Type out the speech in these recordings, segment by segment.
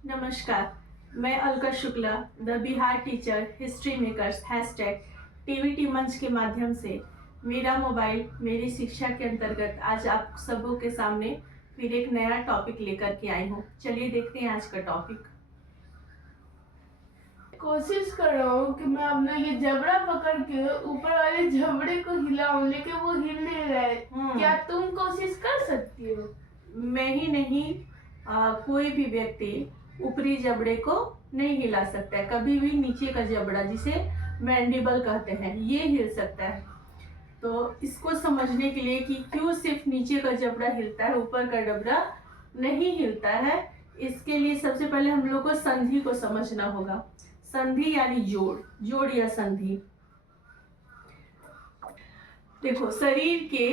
नमस्कार। मैं Alka Shukla, the Bihar teacher history makers hashtag TVT मंच के माध्यम से मेरा मोबाइल मेरी शिक्षा के अंतर्गत आज आप सबों के सामने फिर एक नया टॉपिक लेकर के आई हूँ। चलिए देखते हैं आज का टॉपिक। कोशिश कर रहा हूँ कि मैं अपना ये जबड़ा पकड़ के ऊपर वाले जबड़े को हिलाऊं, लेकिन वो हिल नहीं रहा है। क्या तुम कोशिश कर सकती हो? मैं ही नहीं, कोई भी व्यक्ति ऊपरी जबड़े को नहीं हिला सकता है। कभी भी नीचे का जबड़ा, जिसे मैंडिबल कहते हैं, ये हिल सकता है। तो इसको समझने के लिए कि क्यों सिर्फ नीचे का जबड़ा हिलता है, ऊपर का जबड़ा नहीं हिलता है, इसके लिए सबसे पहले हम लोग को संधि को समझना होगा। संधि यानी जोड़, जोड़ या संधि। देखो, शरीर के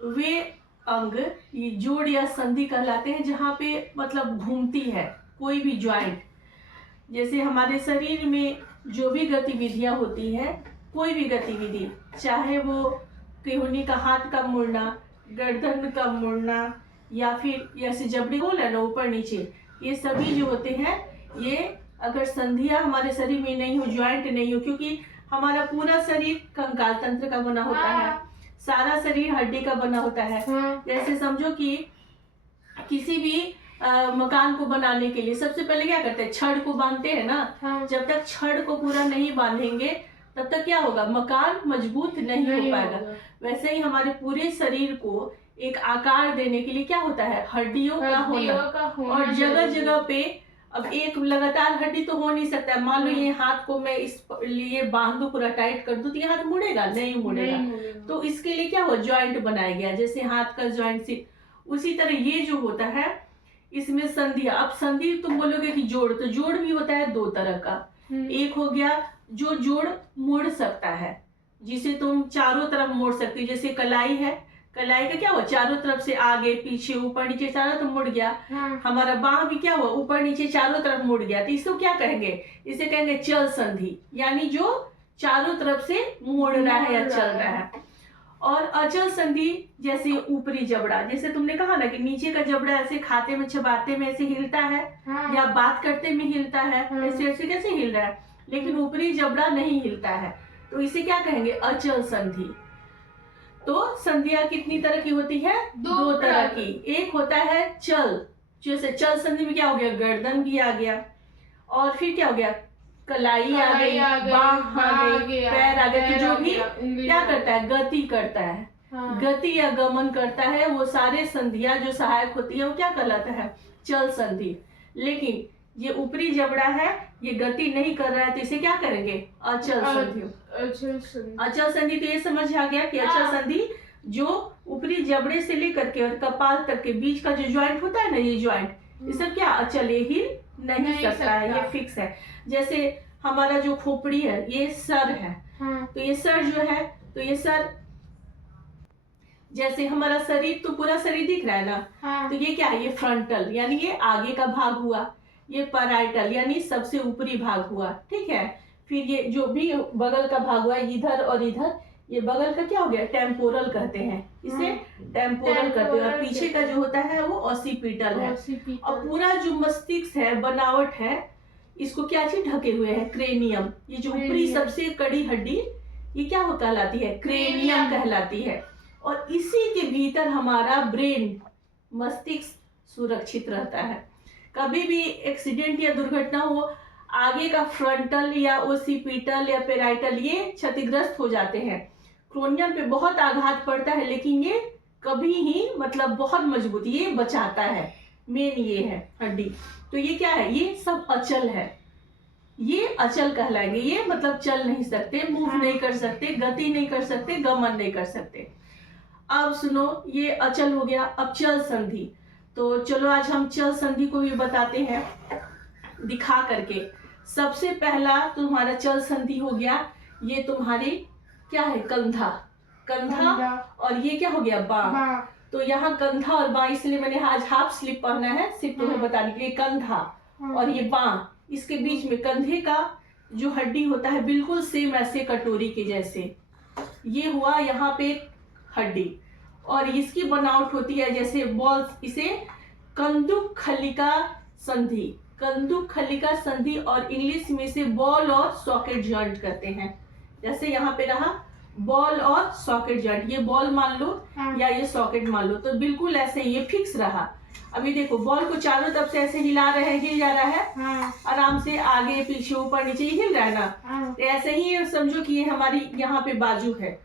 वे अंग ये जोड़ या संधि कहलाते हैं जहाँ पे मतलब घूमती है कोई भी ज्वाइंट। जैसे हमारे शरीर में जो भी गतिविधियां होती है, कोई भी गतिविधि, चाहे वो केहूनी का हाथ का मुड़ना, गर्दन का मुड़ना, या फिर जैसे जबड़ी को लेना ऊपर नीचे, ये सभी जो होते हैं, ये अगर संधियां हमारे शरीर में नहीं हो, ज्वाइंट नहीं हो, क्योंकि हमारा पूरा शरीर कंकाल तंत्र का बना होता है, सारा शरीर हड्डी का बना होता है। जैसे समझो कि किसी भी मकान को बनाने के लिए सबसे पहले क्या करते हैं, छड़ को बांधते हैं ना। जब तक छड़ को पूरा नहीं बांधेंगे तब तक क्या होगा, मकान मजबूत नहीं हो पाएगा। वैसे ही हमारे पूरे शरीर को एक आकार देने के लिए क्या होता है, हड्डियों का होना। और जगह जगह पे अब एक लगातार हड्डी तो हो नहीं सकता है। मान लो ये हाथ को मैं इस लिए बांध दूं, पूरा टाइट कर दूं, तो ये हाथ मुड़ेगा नहीं, मुड़ेगा। तो इसके लिए क्या हो, ज्वाइंट बनाया गया, जैसे हाथ का ज्वाइंट। उसी तरह ये जो होता है, इसमें संधि। अब संधि तुम बोलोगे कि जोड़, तो जोड़ भी होता है दो तरह का। एक हो गया जो जोड़ मुड़ सकता है, जिसे तुम चारों तरफ मोड़ सकती हो। जैसे कलाई है, कलाई का क्या हुआ, चारों तरफ से आगे पीछे ऊपर नीचे चारों तरफ मुड़ गया। हमारा बाह भी क्या हुआ, ऊपर नीचे चारों तरफ मुड़ गया। तो इसको क्या कहेंगे, इसे कहेंगे चल संधि, यानी जो चारों तरफ से मुड़ रहा है या चल रहा है। और अचल संधि जैसे ऊपरी जबड़ा, जैसे तुमने कहा ना कि नीचे का जबड़ा ऐसे खाते में चबाते में ऐसे हिलता है, या बात करते में हिलता है, ऐसे ऐसे कैसे हिल रहा है, लेकिन ऊपरी जबड़ा नहीं हिलता है, तो इसे क्या कहेंगे, अचल संधि। तो संधियां कितनी तरह की होती है, दो तरह की। एक होता है चल, जैसे चल संधि में क्या हो गया, गर्दन भी आ गया, और फिर क्या हो गया, कलाई आ गई, बाह आ गई, पैर आ गए। तो जो भी क्या करता है, गति करता है, गति या गमन करता है, वो सारे संधियां जो सहायक होती है वो क्या कहलाता है, चल संधि। लेकिन ये ऊपरी जबड़ा है, ये गति नहीं कर रहा है, तो इसे क्या करेंगे, अचल संधि। अचल संधि तो ये समझ आ गया कि अचल संधि जो ऊपरी जबड़े से लेकर के और कपाल तक के बीच का जो ज्वाइंट होता है ना, ये ज्वाइंट, ये सब क्या अचल, ये हिल नहीं सकता है, ये फिक्स है। जैसे हमारा जो खोपड़ी है, ये सर है, तो ये सर जो है, तो ये सर, जैसे हमारा शरीर तो पूरा शरीर दिख रहा है ना, तो ये क्या है, ये फ्रंटल यानी ये आगे का भाग हुआ, ये पैराइटल यानी सबसे ऊपरी भाग हुआ, ठीक है। फिर ये जो भी बगल का भाग हुआ, इधर और इधर, ये बगल का क्या हो गया, टेम्पोरल कहते हैं, इसे टेम्पोरल कहते हैं। और पीछे का जो होता है वो ऑसिपिटल है। और पूरा जो मस्तिष्क है, बनावट है, इसको क्या चीज ढके हुए है, क्रेनियम। ये जो ऊपरी सबसे कड़ी हड्डी, ये क्या हो कहलाती है, क्रेनियम कहलाती है। और इसी के भीतर हमारा ब्रेन, मस्तिष्क सुरक्षित रहता है। कभी भी एक्सीडेंट या दुर्घटना हो, आगे का फ्रंटल या ओसिपिटल या पेराइटल ये क्षतिग्रस्त हो जाते हैं, क्रोनियम पे बहुत आघात पड़ता है, लेकिन ये कभी ही मतलब बहुत मजबूत, ये बचाता है। मेन ये है हड्डी। तो ये क्या है, ये सब अचल है, ये अचल कहलाएंगे। ये मतलब चल नहीं सकते, मूव नहीं कर सकते, गति नहीं कर सकते, गमन नहीं कर सकते। अब सुनो, ये अचल हो गया। अब चल संधि, तो चलो आज हम चल संधि को भी बताते हैं दिखा करके। सबसे पहला तुम्हारा चल संधि हो गया, ये तुम्हारी क्या है, कंधा, कंधा, और ये क्या हो गया, बाह। तो यहाँ कंधा और बाह, इसलिए मैंने आज हाफ स्लीप पहना है सिर्फ तुम्हें बताने के लिए। कंधा और ये बाह, इसके बीच में कंधे का जो हड्डी होता है बिल्कुल सेम ऐसे कटोरी के जैसे, ये हुआ यहाँ पे हड्डी। और इसकी बनावट होती है जैसे बॉल्स, इसे कंदुक खलिका संधि, कंदुक खलिका संधि, और इंग्लिश में से बॉल और सॉकेट जॉइंट करते हैं। जैसे यहाँ पे रहा बॉल और सॉकेट जॉइंट, ये बॉल मान लो या ये सॉकेट मान लो, तो बिल्कुल ऐसे ये फिक्स रहा। अभी देखो बॉल को चारों तरफ से ऐसे हिला रहे हैं, हिल जा रहा है आराम से, आगे पीछे ऊपर नीचे हिल रहा है ना। तो ऐसे ही समझो कि ये हमारी यहाँ पे बाजू है,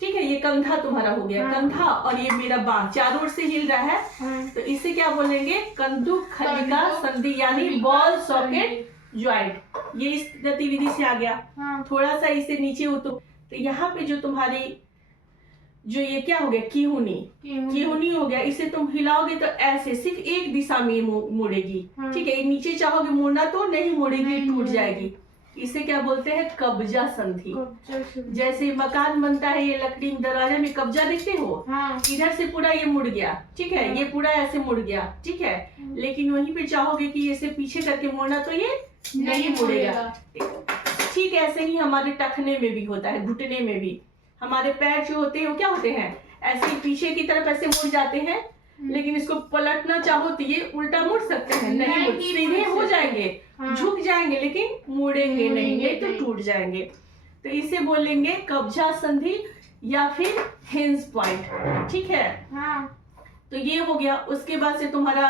ठीक है, ये कंधा तुम्हारा हो गया, कंधा, और ये मेरा बाह चारों ओर से हिल रहा है। तो इसे क्या बोलेंगे? कंदुक खलिका संधि, यानी बॉल सॉकेट ज्वाइंट। ये इस गतिविधि से आ गया। थोड़ा सा इसे नीचे उतो, तो यहाँ पे जो तुम्हारी जो ये क्या हो गया, कीहुनी हो गया, इसे तुम हिलाओगे तो ऐसे सिर्फ एक दिशा में मुड़ेगी, ठीक है। नीचे चाहोगे मुड़ना तो नहीं मुड़ेगी, टूट जाएगी। इसे क्या बोलते हैं? कब्जा संधि। जैसे मकान बनता है, ये लकड़ी दरवाजे में कब्जा देखते हो, इधर से पूरा ये मुड़ गया, ठीक है, ये पूरा ऐसे मुड़ गया, ठीक है, लेकिन वहीं पे चाहोगे कि इसे पीछे करके मुड़ना तो ये नहीं मुड़ेगा। ठीक ऐसे ही हमारे टखने में भी होता है, घुटने में भी हमारे पैर जो होते हैं वो क्या होते हैं, ऐसे पीछे की तरफ ऐसे मुड़ जाते हैं, लेकिन इसको पलटना चाहो तो ये उल्टा मुड़ सकते हैं, नहीं सीधे हो जाएंगे, झुक जाएंगे, लेकिन मुड़ेंगे नहीं तो टूट जाएंगे। तो इसे बोलेंगे कब्जा संधि या फिर हिंज पॉइंट, ठीक है। तो ये हो गया। उसके बाद से तुम्हारा